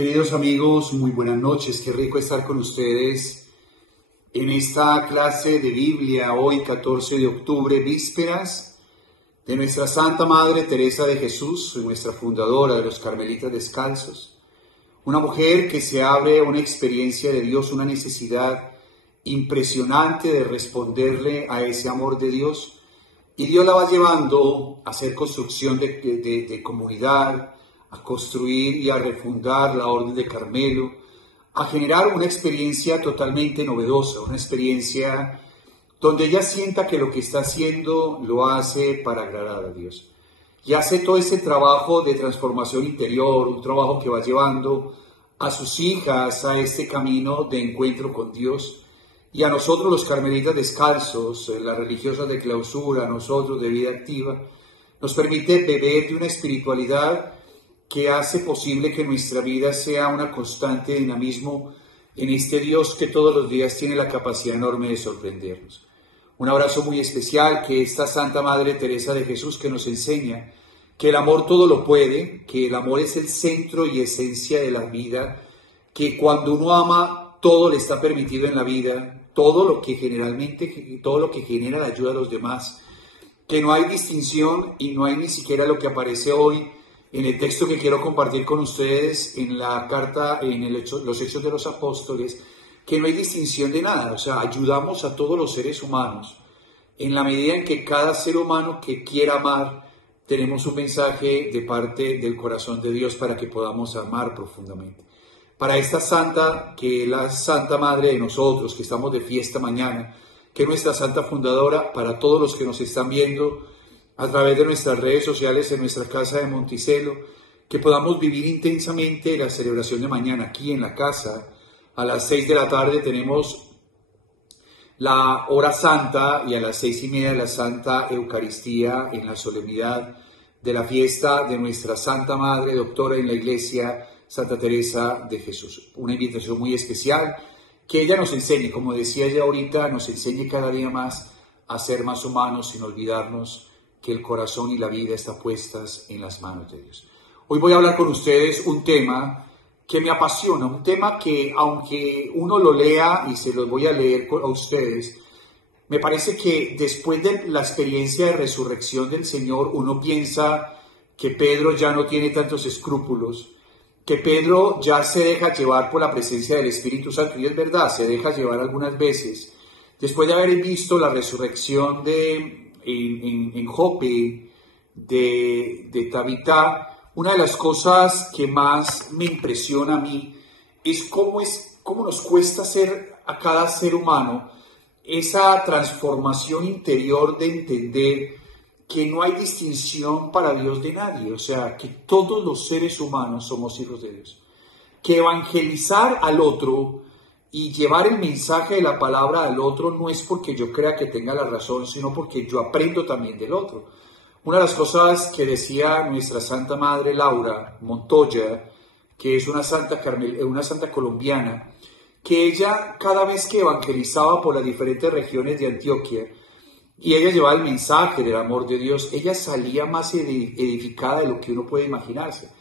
Queridos amigos, muy buenas noches. Qué rico estar con ustedes en esta clase de Biblia, hoy 14 de octubre, vísperas de nuestra Santa Madre Teresa de Jesús, nuestra fundadora de los Carmelitas Descalzos. Una mujer que se abre a una experiencia de Dios, una necesidad impresionante de responderle a ese amor de Dios. Y Dios la va llevando a hacer construcción de comunidad, a construir y a refundar la Orden de Carmelo, a generar una experiencia totalmente novedosa, una experiencia donde ella sienta que lo que está haciendo lo hace para agradar a Dios. Y hace todo ese trabajo de transformación interior, un trabajo que va llevando a sus hijas a este camino de encuentro con Dios. Y a nosotros los carmelitas descalzos, las religiosas de clausura, a nosotros de vida activa, nos permite beber de una espiritualidad que hace posible que nuestra vida sea una constante dinamismo en este Dios que todos los días tiene la capacidad enorme de sorprendernos. Un abrazo muy especial que esta Santa Madre Teresa de Jesús que nos enseña que el amor todo lo puede, que el amor es el centro y esencia de la vida, que cuando uno ama todo le está permitido en la vida, todo lo que genera la ayuda a los demás, que no hay distinción y no hay ni siquiera lo que aparece hoy en el texto que quiero compartir con ustedes en la carta, los Hechos de los Apóstoles, que no hay distinción de nada, o sea, ayudamos a todos los seres humanos. En la medida en que cada ser humano que quiera amar, tenemos un mensaje de parte del corazón de Dios para que podamos amar profundamente. Para esta santa, que es la Santa Madre de nosotros, que estamos de fiesta mañana, que es nuestra Santa Fundadora, para todos los que nos están viendo a través de nuestras redes sociales en nuestra casa de Monticello, que podamos vivir intensamente la celebración de mañana aquí en la casa. A las 6 de la tarde tenemos la hora santa y a las 6:30 la Santa Eucaristía en la solemnidad de la fiesta de nuestra Santa Madre, doctora en la Iglesia, Santa Teresa de Jesús. Una invitación muy especial, que ella nos enseñe, como decía ella ahorita, nos enseñe cada día más a ser más humanos sin olvidarnos que el corazón y la vida están puestas en las manos de Dios. Hoy voy a hablar con ustedes un tema que me apasiona, un tema que aunque uno lo lea y se los voy a leer a ustedes, me parece que después de la experiencia de resurrección del Señor, uno piensa que Pedro ya no tiene tantos escrúpulos, que Pedro ya se deja llevar por la presencia del Espíritu Santo, y es verdad, se deja llevar algunas veces. Después de haber visto la resurrección en Jope de Tabitá, una de las cosas que más me impresiona a mí es cómo nos cuesta hacer a cada ser humano esa transformación interior de entender que no hay distinción para Dios de nadie, o sea, que todos los seres humanos somos hijos de Dios, que evangelizar al otro y llevar el mensaje de la palabra al otro no es porque yo crea que tenga la razón, sino porque yo aprendo también del otro. Una de las cosas que decía nuestra Santa Madre Laura Montoya, que es una santa colombiana, que ella cada vez que evangelizaba por las diferentes regiones de Antioquia y ella llevaba el mensaje del amor de Dios, ella salía más edificada de lo que uno puede imaginarse.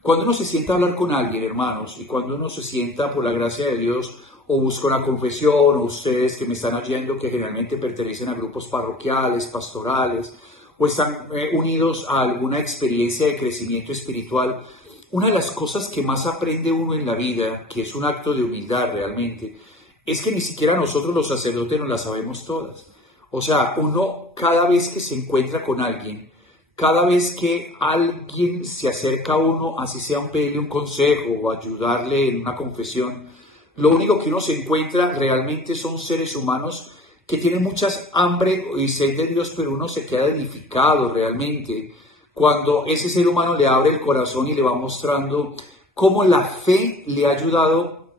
Cuando uno se sienta a hablar con alguien, hermanos, y cuando uno se sienta por la gracia de Dios o busca una confesión, o ustedes que me están oyendo que generalmente pertenecen a grupos parroquiales, pastorales, o están unidos a alguna experiencia de crecimiento espiritual, una de las cosas que más aprende uno en la vida, que es un acto de humildad realmente, es que ni siquiera nosotros los sacerdotes nos las sabemos todas. O sea, uno cada vez que se encuentra con alguien, cada vez que alguien se acerca a uno, así sea un pedirle un consejo o ayudarle en una confesión, lo único que uno se encuentra realmente son seres humanos que tienen muchas hambre y sed de Dios, pero uno se queda edificado realmente cuando ese ser humano le abre el corazón y le va mostrando cómo la fe le ha ayudado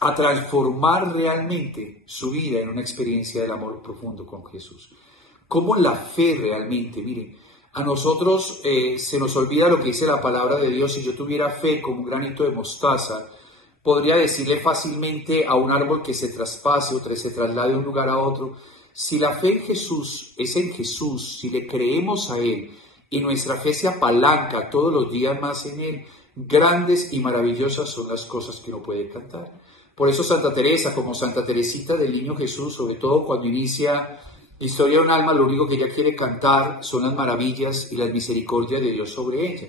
a transformar realmente su vida en una experiencia del amor profundo con Jesús. Cómo la fe realmente, miren, a nosotros se nos olvida lo que dice la palabra de Dios. Si yo tuviera fe como un granito de mostaza, podría decirle fácilmente a un árbol que se traspase o se traslade de un lugar a otro. Si la fe en Jesús es en Jesús, si le creemos a Él y nuestra fe se apalanca todos los días más en Él, Grandes y maravillosas son las cosas que uno puede cantar. Por eso Santa Teresa, como Santa Teresita del Niño Jesús, sobre todo cuando inicia la historia de un alma, lo único que ella quiere cantar son las maravillas y las misericordias de Dios sobre ella.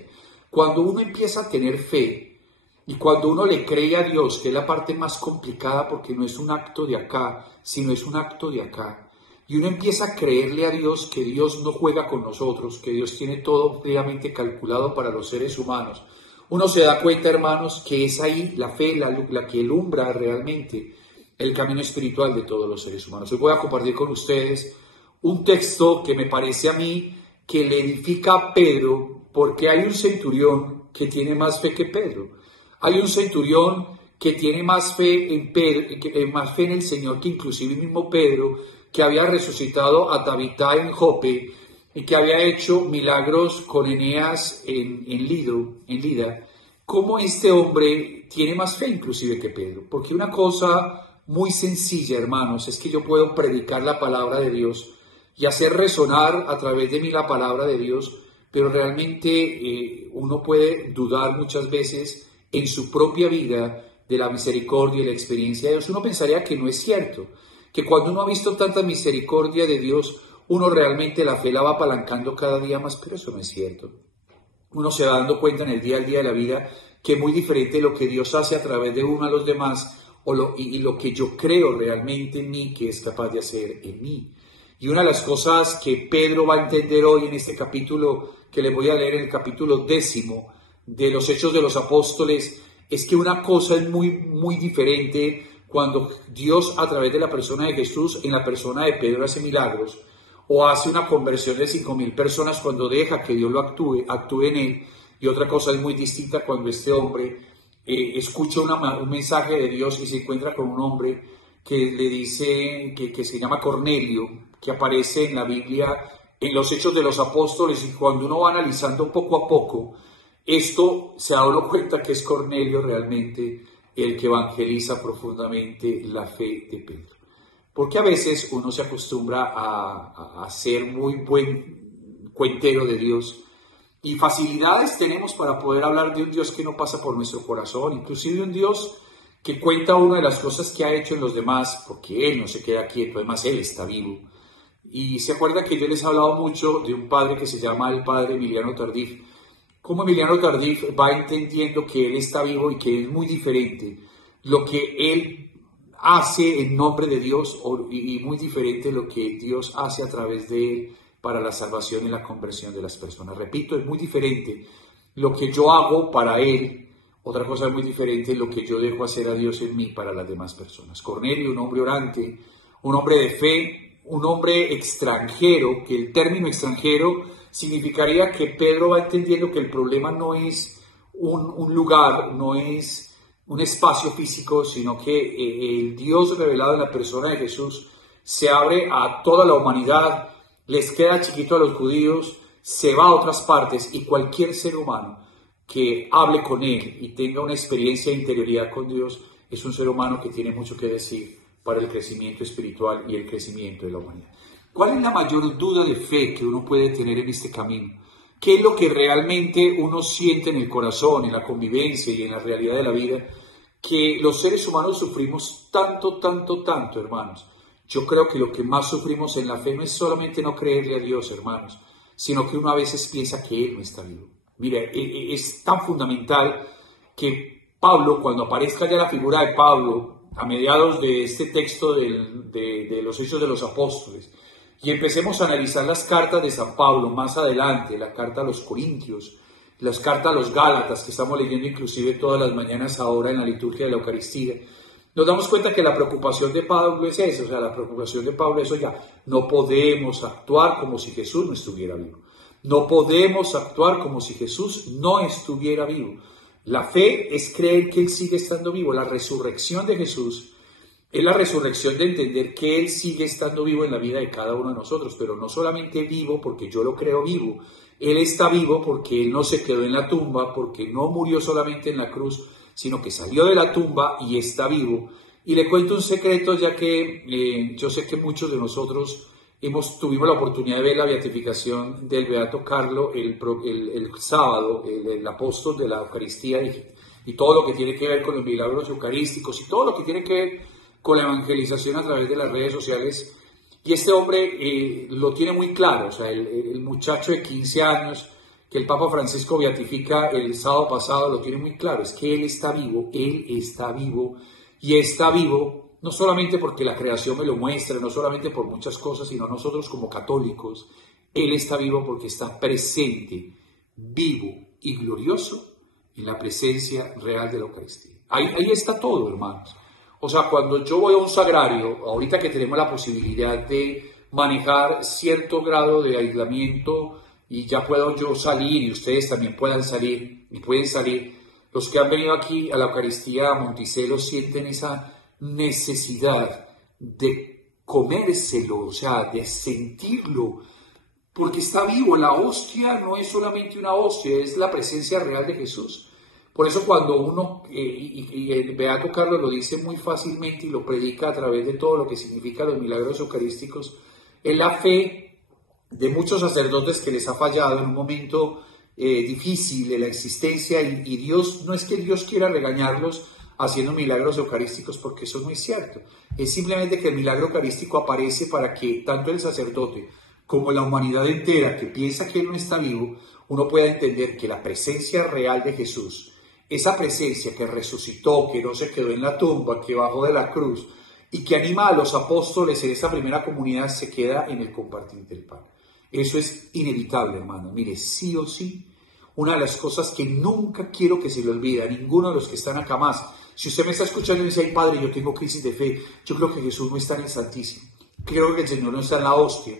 Cuando uno empieza a tener fe y cuando uno le cree a Dios, que es la parte más complicada porque no es un acto de acá, sino es un acto de acá, y uno empieza a creerle a Dios que Dios no juega con nosotros, que Dios tiene todo fríamente calculado para los seres humanos, uno se da cuenta, hermanos, que es ahí la fe, la que alumbra realmente el camino espiritual de todos los seres humanos. Hoy voy a compartir con ustedes un texto que me parece a mí que le edifica a Pedro, porque hay un centurión que tiene más fe que Pedro. Hay un centurión que tiene más fe en Pedro, más fe en el Señor que inclusive el mismo Pedro, que había resucitado a Tabitá en Jope y que había hecho milagros con Eneas en Lida. ¿Cómo este hombre tiene más fe inclusive que Pedro? Porque una cosa muy sencilla, hermanos, es que yo puedo predicar la palabra de Dios y hacer resonar a través de mí la palabra de Dios, pero realmente uno puede dudar muchas veces en su propia vida de la misericordia y la experiencia de Dios. Uno pensaría que no es cierto, que cuando uno ha visto tanta misericordia de Dios, uno realmente la fe la va apalancando cada día más, pero eso no es cierto. Uno se va dando cuenta en el día a día de la vida que es muy diferente lo que Dios hace a través de uno a los demás y lo que yo creo realmente en mí que es capaz de hacer en mí. Y una de las cosas que Pedro va a entender hoy en este capítulo que les voy a leer, en el capítulo 10 de los Hechos de los Apóstoles, es que una cosa es muy diferente cuando Dios a través de la persona de Jesús, en la persona de Pedro, hace milagros, o hace una conversión de 5,000 personas cuando deja que Dios lo actúe en él. Y otra cosa es muy distinta cuando este hombre escucha un mensaje de Dios y se encuentra con un hombre que le dice, que se llama Cornelio, que aparece en la Biblia, en los Hechos de los Apóstoles, y cuando uno va analizando poco a poco, esto se da uno cuenta que es Cornelio realmente el que evangeliza profundamente la fe de Pedro. Porque a veces uno se acostumbra a ser muy buen cuentero de Dios y facilidades tenemos para poder hablar de un Dios que no pasa por nuestro corazón, inclusive un Dios que cuenta una de las cosas que ha hecho en los demás, porque Él no se queda quieto, además Él está vivo. Y se acuerda que yo les he hablado mucho de un padre que se llama el padre Emiliano Tardif, cómo Emiliano Tardif va entendiendo que Él está vivo y que es muy diferente lo que Él hace en nombre de Dios y muy diferente lo que Dios hace a través de Él para la salvación y la conversión de las personas. Repito, es muy diferente lo que yo hago para Él, otra cosa muy diferente lo que yo dejo hacer a Dios en mí para las demás personas. Cornelio, un hombre orante, un hombre de fe, un hombre extranjero, que el término extranjero significaría que Pedro va entendiendo que el problema no es un lugar, no es un espacio físico, sino que el Dios revelado en la persona de Jesús se abre a toda la humanidad, les queda chiquito a los judíos, se va a otras partes, y cualquier ser humano que hable con Él y tenga una experiencia de interioridad con Dios es un ser humano que tiene mucho que decir para el crecimiento espiritual y el crecimiento de la humanidad. ¿Cuál es la mayor duda de fe que uno puede tener en este camino? ¿Qué es lo que realmente uno siente en el corazón, en la convivencia y en la realidad de la vida? Que los seres humanos sufrimos tanto, hermanos. Yo creo que lo que más sufrimos en la fe no es solamente no creerle a Dios, hermanos, sino que uno a veces piensa que Él no está vivo. Mira, es tan fundamental que Pablo, cuando aparezca ya la figura de Pablo, a mediados de este texto de los Hechos de los Apóstoles, y empecemos a analizar las cartas de San Pablo más adelante, la carta a los Corintios, las cartas a los Gálatas, que estamos leyendo inclusive todas las mañanas ahora en la liturgia de la Eucaristía, nos damos cuenta que la preocupación de Pablo es eso, la preocupación de Pablo es, no podemos actuar como si Jesús no estuviera vivo. No podemos actuar como si Jesús no estuviera vivo. La fe es creer que Él sigue estando vivo. La resurrección de Jesús es la resurrección de entender que Él sigue estando vivo en la vida de cada uno de nosotros, pero no solamente vivo porque yo lo creo vivo. Él está vivo porque Él no se quedó en la tumba, porque no murió solamente en la cruz, sino que salió de la tumba y está vivo. Y le cuento un secreto, ya que yo sé que muchos de nosotros tuvimos la oportunidad de ver la beatificación del Beato Carlo el sábado, el apóstol de la Eucaristía y todo lo que tiene que ver con los milagros eucarísticos y todo lo que tiene que ver con la evangelización a través de las redes sociales. Y este hombre lo tiene muy claro, o sea, el muchacho de 15 años que el Papa Francisco beatifica el sábado pasado lo tiene muy claro, es que él está vivo y está vivo no solamente porque la creación me lo muestra, no solamente por muchas cosas, sino nosotros como católicos, él está vivo porque está presente, vivo y glorioso en la presencia real de la Eucaristía. Ahí está todo, hermanos. O sea, cuando yo voy a un sagrario, ahorita que tenemos la posibilidad de manejar cierto grado de aislamiento y ya puedo yo salir y ustedes también pueden salir, los que han venido aquí a la Eucaristía a Monticello sienten esa necesidad de comérselo, o sea, de sentirlo, porque está vivo. La hostia no es solamente una hostia, es la presencia real de Jesús. Por eso cuando uno, y el Beato Carlos lo dice muy fácilmente y lo predica a través de todo lo que significa los milagros eucarísticos, es la fe de muchos sacerdotes que les ha fallado en un momento difícil de la existencia, y Dios, no es que Dios quiera regañarlos haciendo milagros eucarísticos, porque eso no es cierto, es simplemente que el milagro eucarístico aparece para que tanto el sacerdote como la humanidad entera que piensa que Él no está vivo, uno pueda entender que la presencia real de Jesús, esa presencia que resucitó, que no se quedó en la tumba, que bajó de la cruz y que anima a los apóstoles en esa primera comunidad, se queda en el compartir del pan. Eso es inevitable, hermano. Mire, sí o sí, una de las cosas que nunca quiero que se le olvide a ninguno de los que están acá más. Si usted me está escuchando y dice, ay padre, yo tengo crisis de fe, yo creo que Jesús no está en el Santísimo, creo que el Señor no está en la hostia.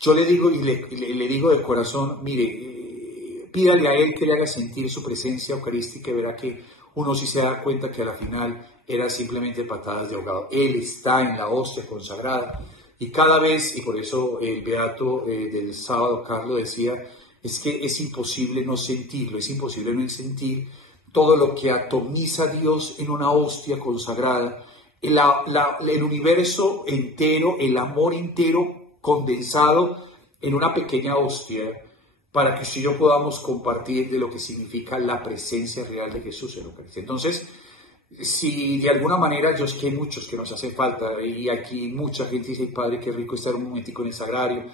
Yo le digo y le digo de corazón, mire, pídale a Él que le haga sentir su presencia eucarística y verá que uno sí se da cuenta que a la final era simplemente patadas de ahogado. Él está en la hostia consagrada y cada vez, y por eso el beato del sábado Carlos decía, es que es imposible no sentirlo, es imposible no sentir todo lo que atomiza a Dios en una hostia consagrada, el universo entero, el amor entero condensado en una pequeña hostia, para que usted y yo podamos compartir de lo que significa la presencia real de Jesús en la Eucaristía. Entonces, si de alguna manera, yo sé que hay muchos que nos hace falta, y aquí mucha gente dice, Padre, qué rico estar un momentico en el sagrario,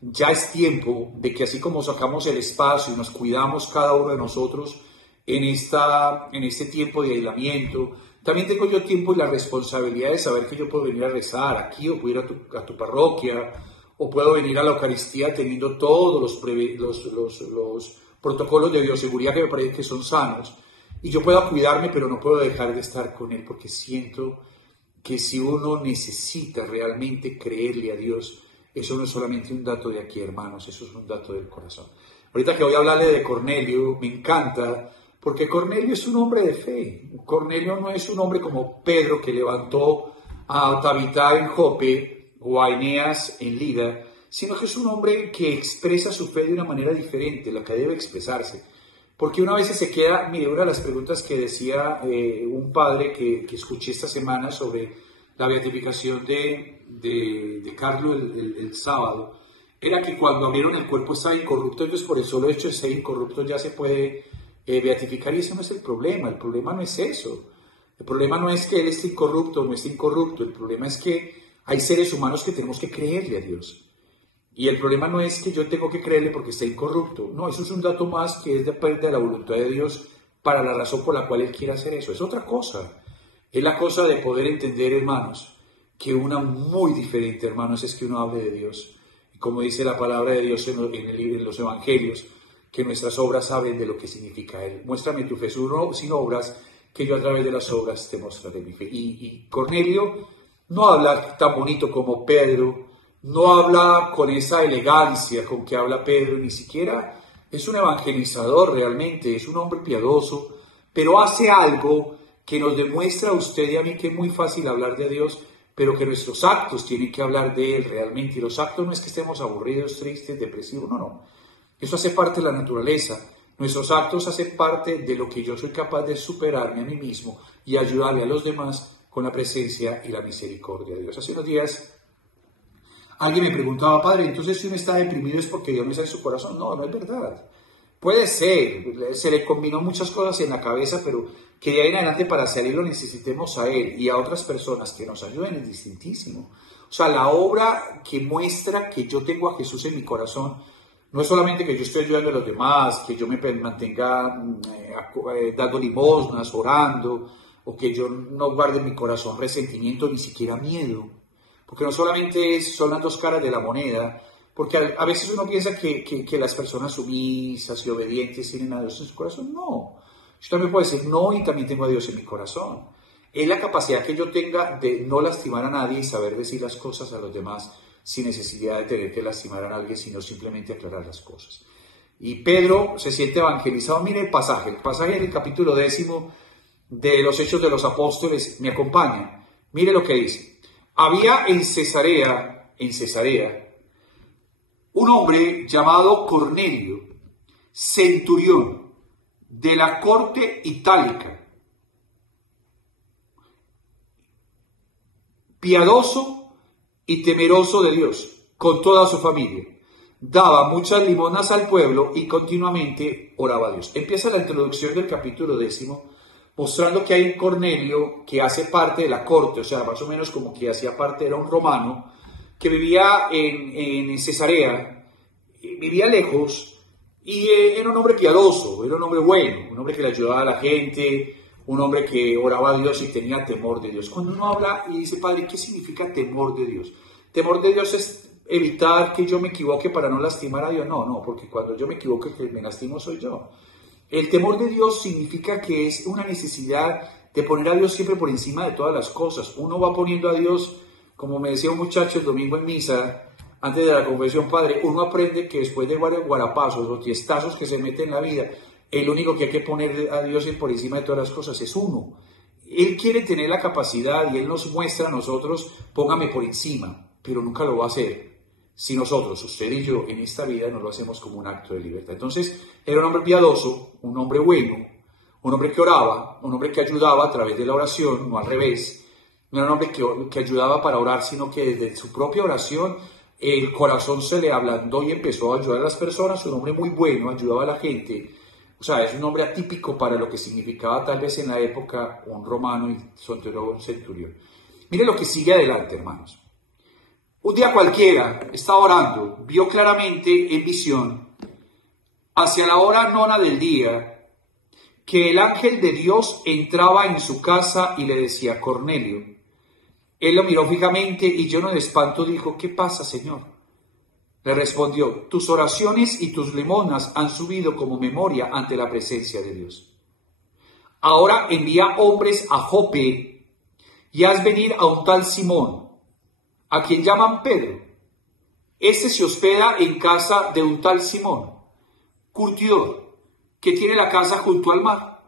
ya es tiempo de que así como sacamos el espacio y nos cuidamos cada uno de nosotros en este tiempo de aislamiento, también tengo yo tiempo y la responsabilidad de saber que yo puedo venir a rezar aquí, o puedo ir a tu parroquia, o puedo venir a la Eucaristía teniendo todos los protocolos de bioseguridad que me parece que son sanos, y yo puedo cuidarme, pero no puedo dejar de estar con Él, porque siento que si uno necesita realmente creerle a Dios, eso no es solamente un dato de aquí, hermanos, eso es un dato del corazón. Ahorita que voy a hablarle de Cornelio, me encanta, porque Cornelio es un hombre de fe. Cornelio no es un hombre como Pedro, que levantó a Tabitá en Jope o a Eneas en Lida, sino que es un hombre que expresa su fe de una manera diferente, la que debe expresarse. Porque una vez se queda, mire, una de las preguntas que decía un padre que escuché esta semana sobre la beatificación de Carlos el sábado, era que cuando abrieron el cuerpo estaba incorrupto, entonces por el solo hecho de ser incorrupto ya se puede beatificar, y eso no es el problema no es eso. El problema no es que Él esté incorrupto o no esté incorrupto, el problema es que hay seres humanos que tenemos que creerle a Dios. Y el problema no es que yo tengo que creerle porque está incorrupto. No, eso es un dato más que es depende de la voluntad de Dios para la razón por la cual Él quiere hacer eso. Es otra cosa. Es la cosa de poder entender, hermanos, que una muy diferente, hermanos, es que uno hable de Dios. Y como dice la palabra de Dios en los evangelios, que nuestras obras saben de lo que significa Él. Muéstrame tu fe sin obras, que yo a través de las obras te mostraré mi fe. Y Cornelio no habla tan bonito como Pedro, no habla con esa elegancia con que habla Pedro, ni siquiera es un evangelizador realmente, es un hombre piadoso, pero hace algo que nos demuestra a usted y a mí que es muy fácil hablar de Dios, pero que nuestros actos tienen que hablar de Él realmente. Y los actos no es que estemos aburridos, tristes, depresivos, no. Eso hace parte de la naturaleza. Nuestros actos hacen parte de lo que yo soy capaz de superarme a mí mismo y ayudarle a los demás con la presencia y la misericordia de Dios. Hace unos días Alguien me preguntaba, padre, entonces si uno está deprimido es porque Dios no está en su corazón. No, no es verdad. Puede ser, se le combinó muchas cosas en la cabeza, pero que de ahí en adelante para salir lo necesitemos a Él y a otras personas que nos ayuden es distintísimo. O sea, la obra que muestra que yo tengo a Jesús en mi corazón, no es solamente que yo estoy ayudando a los demás, que yo me mantenga dando limosnas, orando, o que yo no guarde en mi corazón resentimiento, ni siquiera miedo. Porque no solamente son las dos caras de la moneda, porque a veces uno piensa que las personas sumisas y obedientes tienen a Dios en su corazón. No, yo también puedo decir no y también tengo a Dios en mi corazón. Es la capacidad que yo tenga de no lastimar a nadie y saber decir las cosas a los demás sin necesidad de tener que lastimar a alguien, sino simplemente aclarar las cosas. Y Pedro se siente evangelizado. Mire el pasaje en el capítulo 10 de los Hechos de los Apóstoles, me acompaña. Mire lo que dice. Había en Cesarea, un hombre llamado Cornelio, centurión de la corte itálica, piadoso y temeroso de Dios, con toda su familia. Daba muchas limosnas al pueblo y continuamente oraba a Dios. Empieza la introducción del capítulo 10, mostrando que hay un Cornelio que hace parte de la corte, o sea, más o menos como que hacía parte, era un romano, que vivía en Cesarea, vivía lejos, y era un hombre piadoso, era un hombre bueno, un hombre que le ayudaba a la gente, un hombre que oraba a Dios y tenía temor de Dios. Cuando uno habla y dice, padre, ¿qué significa temor de Dios? Temor de Dios es evitar que yo me equivoque para no lastimar a Dios. No, porque cuando yo me equivoque, el que me lastimo soy yo. El temor de Dios significa que es una necesidad de poner a Dios siempre por encima de todas las cosas. Uno va poniendo a Dios, como me decía un muchacho el domingo en misa, antes de la confesión, padre, uno aprende que después de varios guarapazos o tiestazos que se meten en la vida, el único que hay que poner a Dios por encima de todas las cosas es uno. Él quiere tener la capacidad y Él nos muestra a nosotros, póngame por encima, pero nunca lo va a hacer si nosotros, usted y yo, en esta vida no lo hacemos como un acto de libertad. Entonces, era un hombre piadoso, un hombre bueno, un hombre que oraba, un hombre que ayudaba a través de la oración, no al revés. No era un hombre que ayudaba para orar, sino que desde su propia oración el corazón se le ablandó y empezó a ayudar a las personas. Un hombre muy bueno, ayudaba a la gente. O sea, es un hombre atípico para lo que significaba tal vez en la época un romano y un centurión. Mire lo que sigue adelante, hermanos. Un día cualquiera, estaba orando, vio claramente en visión, hacia la hora nona del día, que el ángel de Dios entraba en su casa y le decía, Cornelio. Él lo miró fijamente y lleno de espanto dijo, ¿qué pasa, Señor? Le respondió, tus oraciones y tus limosnas han subido como memoria ante la presencia de Dios. Ahora envía hombres a Jope y haz venir a un tal Simón, a quien llaman Pedro. Este se hospeda en casa de un tal Simón, curtidor, que tiene la casa junto al mar.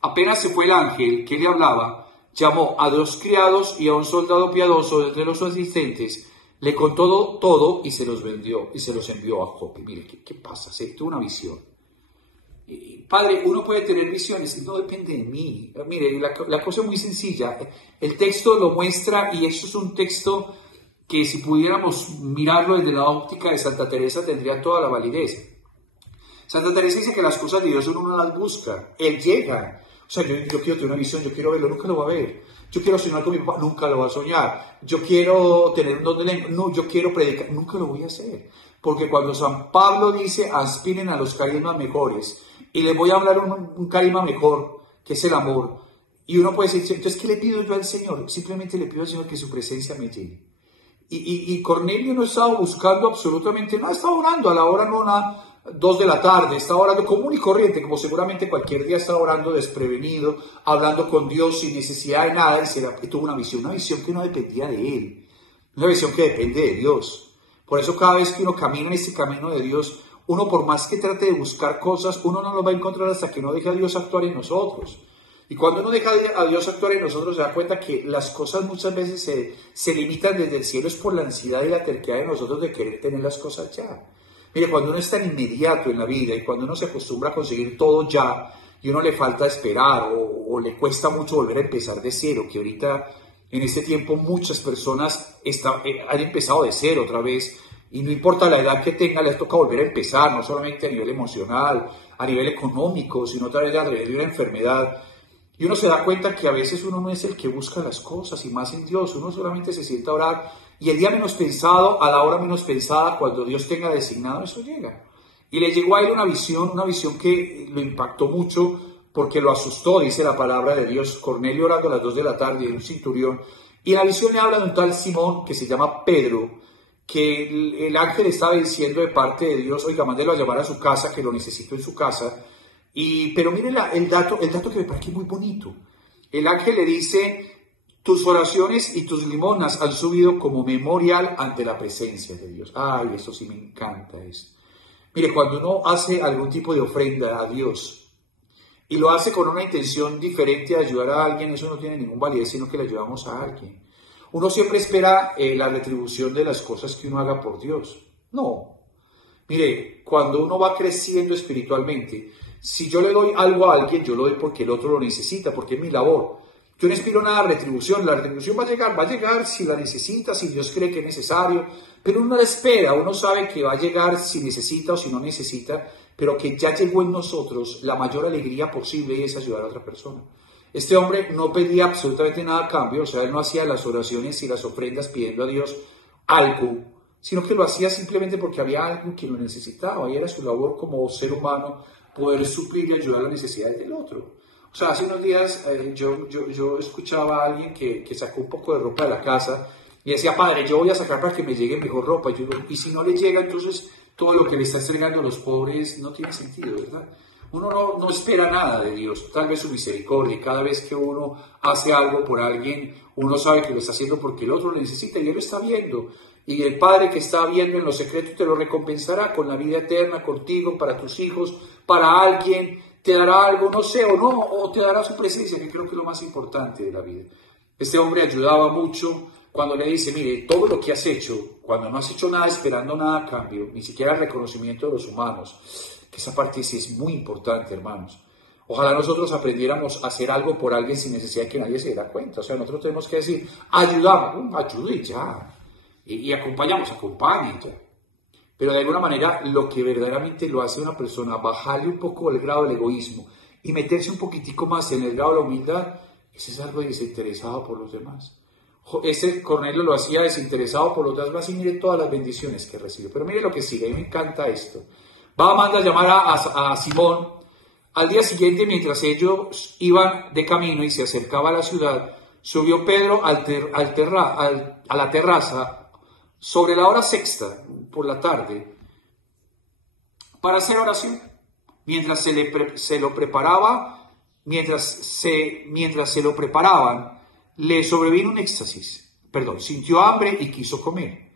Apenas se fue el ángel que le hablaba, llamó a 2 criados y a un soldado piadoso de entre los asistentes, le contó todo y se los envió a Jope. Mire, ¿qué pasa? Se tuvo una visión. Padre, uno puede tener visiones, no depende de mí. Mire, la cosa es muy sencilla. El texto lo muestra y esto es un texto que si pudiéramos mirarlo desde la óptica de Santa Teresa tendría toda la validez. Santa Teresa dice que las cosas de Dios uno no las busca, Él llega. O sea, yo quiero tener una visión, yo quiero verlo, nunca lo va a ver. Yo quiero soñar con mi papá, nunca lo va a soñar. Yo quiero tener un don de lengua, no, yo quiero predicar, nunca lo voy a hacer. Porque cuando San Pablo dice, aspiren a los carismas mejores, y les voy a hablar un carisma mejor, que es el amor, y uno puede decir, entonces, ¿qué le pido yo al Señor? Simplemente le pido al Señor que su presencia me llene. Y Cornelio no estaba buscando absolutamente nada, estaba orando a la hora nona, 2 de la tarde, estaba orando común y corriente, como seguramente cualquier día estaba orando desprevenido, hablando con Dios sin necesidad de nada, y tuvo una visión que no dependía de él, una visión que depende de Dios. Por eso cada vez que uno camina en este camino de Dios, uno por más que trate de buscar cosas, uno no los va a encontrar hasta que no deje a Dios actuar en nosotros. Y cuando uno deja a Dios actuar en nosotros, se da cuenta que las cosas muchas veces se limitan desde el cielo, es por la ansiedad y la terquedad de nosotros de querer tener las cosas ya. Mire, cuando uno es tan inmediato en la vida y cuando uno se acostumbra a conseguir todo ya y uno le falta esperar o le cuesta mucho volver a empezar de cero, que ahorita En este tiempo muchas personas han empezado de cero otra vez y no importa la edad que tengan, les toca volver a empezar, no solamente a nivel emocional, a nivel económico, sino otra vez a través de una enfermedad. Y uno se da cuenta que a veces uno no es el que busca las cosas y más en Dios, uno solamente se sienta a orar y el día menos pensado, a la hora menos pensada, cuando Dios tenga designado, eso llega. Y le llegó a él una visión que lo impactó mucho porque lo asustó, dice la palabra de Dios. Cornelio orando a las 2 de la tarde en un centurión, y en la visión le habla de un tal Simón que se llama Pedro, que el ángel estaba diciendo de parte de Dios, oiga, mándelo a llamar a su casa, que lo necesito en su casa. Pero miren el dato que me parece muy bonito. El ángel le dice, tus oraciones y tus limosnas han subido como memorial ante la presencia de Dios. Ay, eso sí me encanta eso. Mire, cuando uno hace algún tipo de ofrenda a Dios y lo hace con una intención diferente de ayudar a alguien, eso no tiene ningún validez, sino que le ayudamos a alguien. Uno siempre espera la retribución de las cosas que uno haga por Dios. No. Mire, cuando uno va creciendo espiritualmente, si yo le doy algo a alguien, yo lo doy porque el otro lo necesita, porque es mi labor. Yo no espero nada de retribución, la retribución va a llegar si la necesita, si Dios cree que es necesario, pero uno la espera, uno sabe que va a llegar si necesita o si no necesita, pero que ya llegó en nosotros la mayor alegría posible y es ayudar a otra persona. Este hombre no pedía absolutamente nada a cambio, o sea, él no hacía las oraciones y las ofrendas pidiendo a Dios algo, sino que lo hacía simplemente porque había algo que lo necesitaba y era su labor como ser humano poder suplir y ayudar a las necesidades del otro. O sea, hace unos días yo escuchaba a alguien que sacó un poco de ropa de la casa y decía, padre, yo voy a sacar para que me llegue mejor ropa. Y si no le llega, entonces todo lo que le está entregando a los pobres no tiene sentido, ¿verdad? Uno no espera nada de Dios, tal vez su misericordia. Cada vez que uno hace algo por alguien, uno sabe que lo está haciendo porque el otro lo necesita y él lo está viendo. Y el Padre que está viendo en los secretos te lo recompensará con la vida eterna, contigo, para tus hijos, para alguien. Te dará algo, no sé, o no, o te dará su presencia, que creo que es lo más importante de la vida. Este hombre ayudaba mucho cuando le dice, mire, todo lo que has hecho, cuando no has hecho nada esperando nada a cambio, ni siquiera el reconocimiento de los humanos, que esa parte sí es muy importante, hermanos. Ojalá nosotros aprendiéramos a hacer algo por alguien sin necesidad de que nadie se diera cuenta. O sea, nosotros tenemos que decir, ayudamos, ayude ya, y acompañamos, acompañen ya. Pero de alguna manera lo que verdaderamente lo hace una persona, bajarle un poco el grado del egoísmo y meterse un poquitico más en el grado de la humildad, ese es algo desinteresado por los demás. Este Cornelio lo hacía desinteresado por los demás y mire todas las bendiciones que recibe. Pero mire lo que sigue, a mí me encanta esto. Manda a llamar a Simón. Al día siguiente, mientras ellos iban de camino y se acercaba a la ciudad, subió Pedro a la terraza sobre la hora sexta, por la tarde, para hacer oración. Mientras se lo preparaban, le sobrevino un éxtasis. Sintió hambre y quiso comer.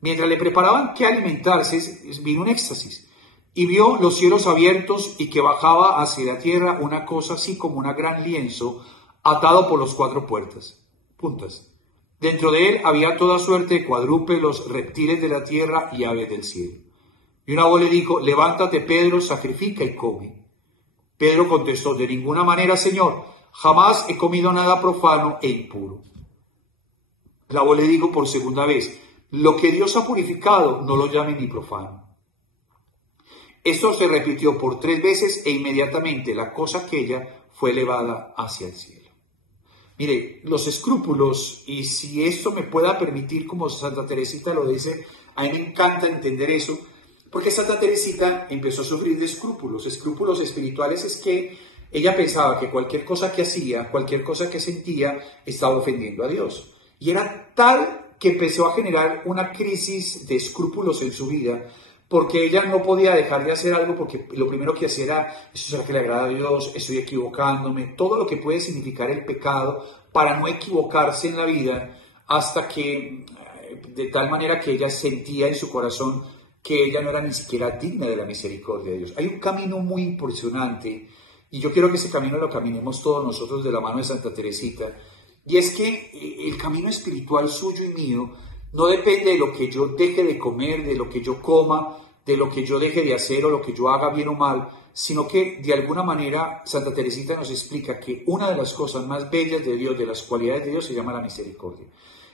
Mientras le preparaban qué alimentarse, vino un éxtasis. Y vio los cielos abiertos y que bajaba hacia la tierra una cosa así como un gran lienzo atado por los 4 puntas. Dentro de él había toda suerte de cuadrúpedos, reptiles de la tierra y aves del cielo. Y una voz le dijo, levántate, Pedro, sacrifica y come. Pedro contestó, de ninguna manera, Señor, jamás he comido nada profano e impuro. La voz le dijo por segunda vez, lo que Dios ha purificado, no lo llamen ni profano. Esto se repitió por 3 veces e inmediatamente la cosa aquella fue elevada hacia el cielo. Mire, los escrúpulos, y si esto me pueda permitir, como Santa Teresita lo dice, a mí me encanta entender eso, porque Santa Teresita empezó a sufrir de escrúpulos espirituales. Es que ella pensaba que cualquier cosa que hacía, cualquier cosa que sentía, estaba ofendiendo a Dios. Y era tal que empezó a generar una crisis de escrúpulos en su vida, porque ella no podía dejar de hacer algo, porque lo primero que hacía era, eso será que le agrada a Dios, estoy equivocándome, todo lo que puede significar el pecado, para no equivocarse en la vida, hasta que, de tal manera que ella sentía en su corazón que ella no era ni siquiera digna de la misericordia de Dios. Hay un camino muy impresionante, y yo quiero que ese camino lo caminemos todos nosotros de la mano de Santa Teresita, y es que el camino espiritual suyo y mío no depende de lo que yo deje de comer, de lo que yo coma, de lo que yo deje de hacer o lo que yo haga bien o mal, sino que de alguna manera Santa Teresita nos explica que una de las cosas más bellas de Dios, de las cualidades de Dios, se llama la misericordia.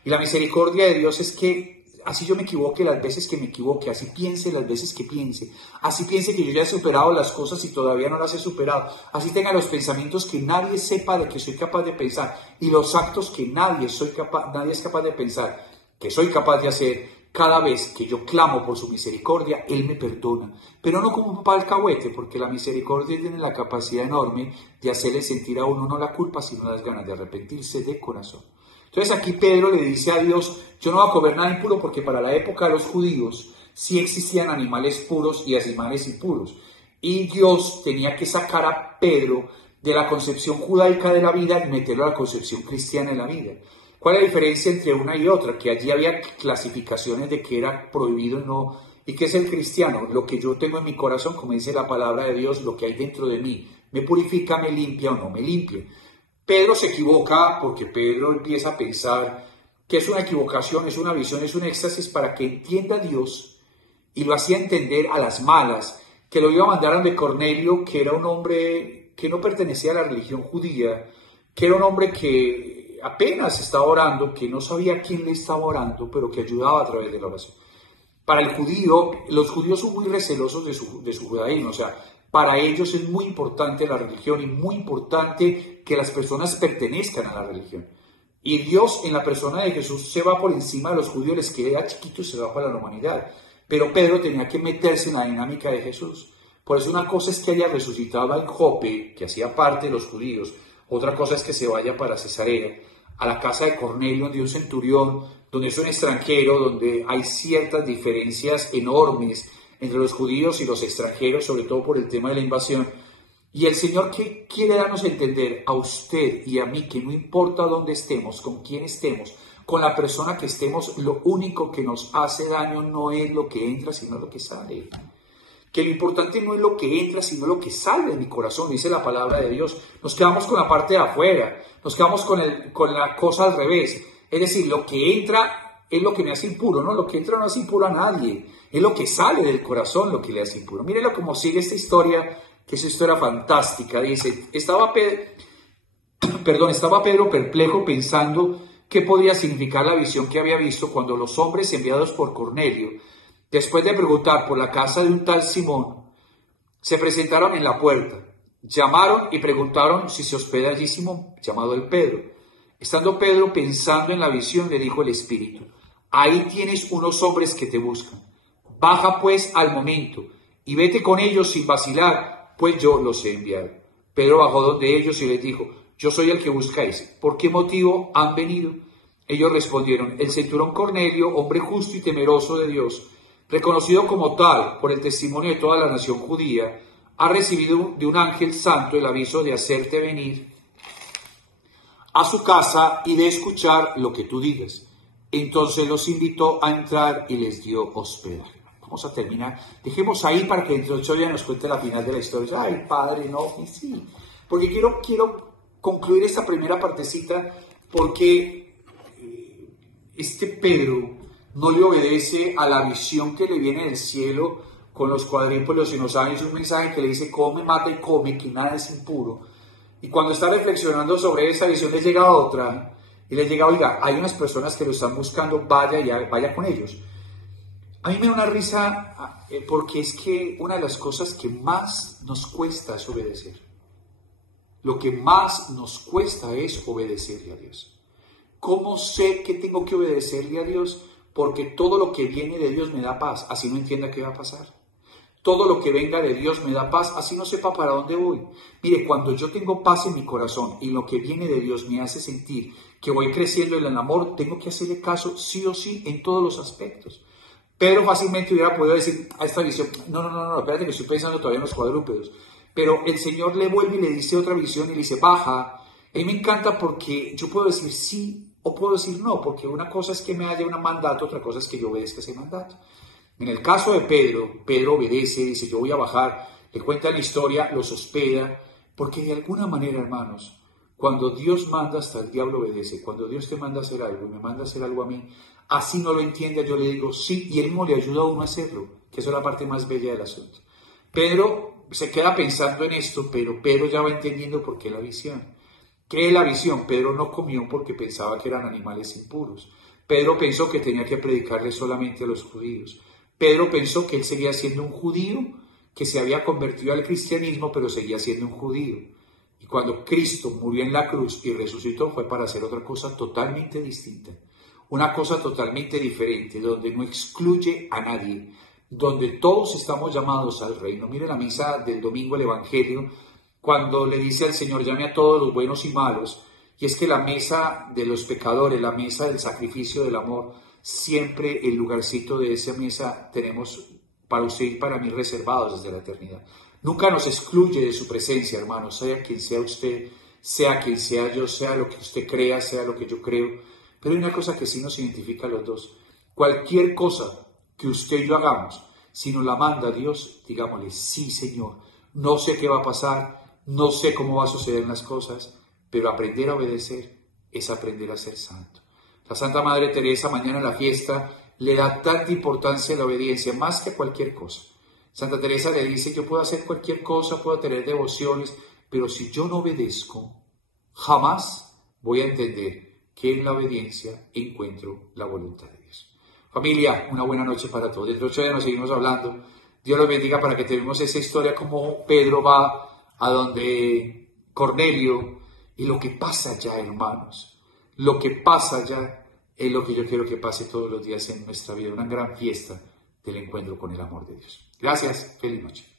Y la misericordia de Dios es que así yo me equivoque las veces que me equivoque, así piense las veces que piense, así piense que yo ya he superado las cosas y todavía no las he superado, así tenga los pensamientos que nadie sepa de que soy capaz de pensar y los actos que nadie es capaz de pensar que soy capaz de hacer. Cada vez que yo clamo por su misericordia, Él me perdona, pero no como un papá alcahuete, porque la misericordia tiene la capacidad enorme de hacerle sentir a uno no la culpa, sino las ganas de arrepentirse de corazón. Entonces aquí Pedro le dice a Dios, yo no voy a comer nada impuro, porque para la época de los judíos sí existían animales puros y animales impuros. Y Dios tenía que sacar a Pedro de la concepción judaica de la vida y meterlo a la concepción cristiana de la vida. ¿Cuál es la diferencia entre una y otra? Que allí había clasificaciones de qué era prohibido y no. ¿Y qué es el cristiano? Lo que yo tengo en mi corazón, como dice la palabra de Dios, lo que hay dentro de mí. ¿Me purifica, me limpia o no me limpia? Pedro se equivoca porque Pedro empieza a pensar que es una equivocación, es una visión, es un éxtasis para que entienda a Dios, y lo hacía entender a las malas, que lo iba a mandar a donde Cornelio, que era un hombre que no pertenecía a la religión judía, que era un hombre que apenas estaba orando, que no sabía a quién le estaba orando, pero que ayudaba a través de la oración. Para el judío, los judíos son muy recelosos de su judaísmo, o sea, para ellos es muy importante la religión y muy importante que las personas pertenezcan a la religión. Y Dios en la persona de Jesús se va por encima de los judíos, les queda chiquito y se va para la humanidad. Pero Pedro tenía que meterse en la dinámica de Jesús. Por eso una cosa es que haya resucitado al Jope, que hacía parte de los judíos. Otra cosa es que se vaya para Cesarea, a la casa de Cornelio, de un centurión, donde es un extranjero, donde hay ciertas diferencias enormes entre los judíos y los extranjeros, sobre todo por el tema de la invasión. Y el Señor que quiere darnos a entender a usted y a mí que no importa dónde estemos, con quién estemos, con la persona que estemos, lo único que nos hace daño no es lo que entra, sino lo que sale. Que lo importante no es lo que entra, sino lo que sale de mi corazón, dice la palabra de Dios. Nos quedamos con la parte de afuera, nos quedamos con la cosa al revés. Es decir, lo que entra es lo que me hace impuro, ¿no? Lo que entra no hace impuro a nadie, es lo que sale del corazón lo que le hace impuro. Mírenlo cómo sigue esta historia, que es una historia fantástica. Dice, estaba Pedro perplejo pensando qué podía significar la visión que había visto cuando los hombres enviados por Cornelio, después de preguntar por la casa de un tal Simón, se presentaron en la puerta, llamaron y preguntaron si se hospeda allí Simón, llamado el Pedro. Estando Pedro pensando en la visión, le dijo el Espíritu, ahí tienes unos hombres que te buscan. Baja pues al momento y vete con ellos sin vacilar, pues yo los he enviado. Pedro bajó donde ellos y les dijo, yo soy el que buscáis. ¿Por qué motivo han venido? Ellos respondieron, el centurión Cornelio, hombre justo y temeroso de Dios, reconocido como tal por el testimonio de toda la nación judía, ha recibido de un ángel santo el aviso de hacerte venir a su casa y de escuchar lo que tú digas. Entonces los invitó a entrar y les dio hospedaje. Vamos a terminar. Dejemos ahí para que dentro de 8 días nos cuente la final de la historia. Ay, padre, no, sí. Porque quiero concluir esta primera partecita porque este Pedro no le obedece a la visión que le viene del cielo con los cuadrípodos y nos saben, es un mensaje que le dice come, mata y come, que nada es impuro. Y cuando está reflexionando sobre esa visión le llega otra y le llega, oiga, hay unas personas que lo están buscando, vaya con ellos. A mí me da una risa porque es que una de las cosas que más nos cuesta es obedecer. Lo que más nos cuesta es obedecerle a Dios. ¿Cómo sé que tengo que obedecerle a Dios? Porque todo lo que viene de Dios me da paz, así no entienda qué va a pasar. Todo lo que venga de Dios me da paz, así no sepa para dónde voy. Mire, cuando yo tengo paz en mi corazón y lo que viene de Dios me hace sentir que voy creciendo en el amor, tengo que hacerle caso sí o sí en todos los aspectos. Pedro fácilmente hubiera podido decir a esta visión, no, espérate que estoy pensando todavía en los cuadrúpedos. Pero el Señor le vuelve y le dice otra visión y le dice, baja. A mí me encanta porque yo puedo decir sí o puedo decir no, porque una cosa es que me haya un mandato, otra cosa es que yo obedezca ese mandato. En el caso de Pedro obedece, dice, yo voy a bajar, le cuenta la historia, los hospeda, porque de alguna manera, hermanos, cuando Dios manda, hasta el diablo obedece. Cuando Dios te manda a hacer algo y me manda a hacer algo a mí, así no lo entienda, yo le digo sí, y Él mismo le ayuda a uno a hacerlo, que eso es la parte más bella del asunto. Pedro se queda pensando en esto, pero Pedro ya va entendiendo por qué la visión. ¿Qué es la visión? Pedro no comió porque pensaba que eran animales impuros. Pedro pensó que tenía que predicarle solamente a los judíos. Pedro pensó que él seguía siendo un judío que se había convertido al cristianismo, pero seguía siendo un judío. Y cuando Cristo murió en la cruz y resucitó, fue para hacer otra cosa totalmente distinta. Una cosa totalmente diferente, donde no excluye a nadie, donde todos estamos llamados al reino. Mire la misa del domingo, el Evangelio, cuando le dice al Señor, llame a todos los buenos y malos, y es que la mesa de los pecadores, la mesa del sacrificio del amor, siempre el lugarcito de esa mesa tenemos para usted y para mí reservados desde la eternidad. Nunca nos excluye de su presencia, hermanos, sea quien sea usted, sea quien sea yo, sea lo que usted crea, sea lo que yo creo. Pero hay una cosa que sí nos identifica a los dos. Cualquier cosa que usted y yo hagamos, si nos la manda Dios, digámosle, sí, Señor, no sé qué va a pasar, no sé cómo va a suceder las cosas, pero aprender a obedecer es aprender a ser santo. La Santa Madre Teresa, mañana en la fiesta, le da tanta importancia a la obediencia, más que cualquier cosa. Santa Teresa le dice, yo puedo hacer cualquier cosa, puedo tener devociones, pero si yo no obedezco, jamás voy a entender que en la obediencia encuentro la voluntad de Dios. Familia, una buena noche para todos. Dentro de 8 días nos seguimos hablando. Dios los bendiga para que tengamos esa historia como Pedro va a donde Cornelio y lo que pasa allá, hermanos. Lo que pasa allá es lo que yo quiero que pase todos los días en nuestra vida. Una gran fiesta del encuentro con el amor de Dios. Gracias. Feliz noche.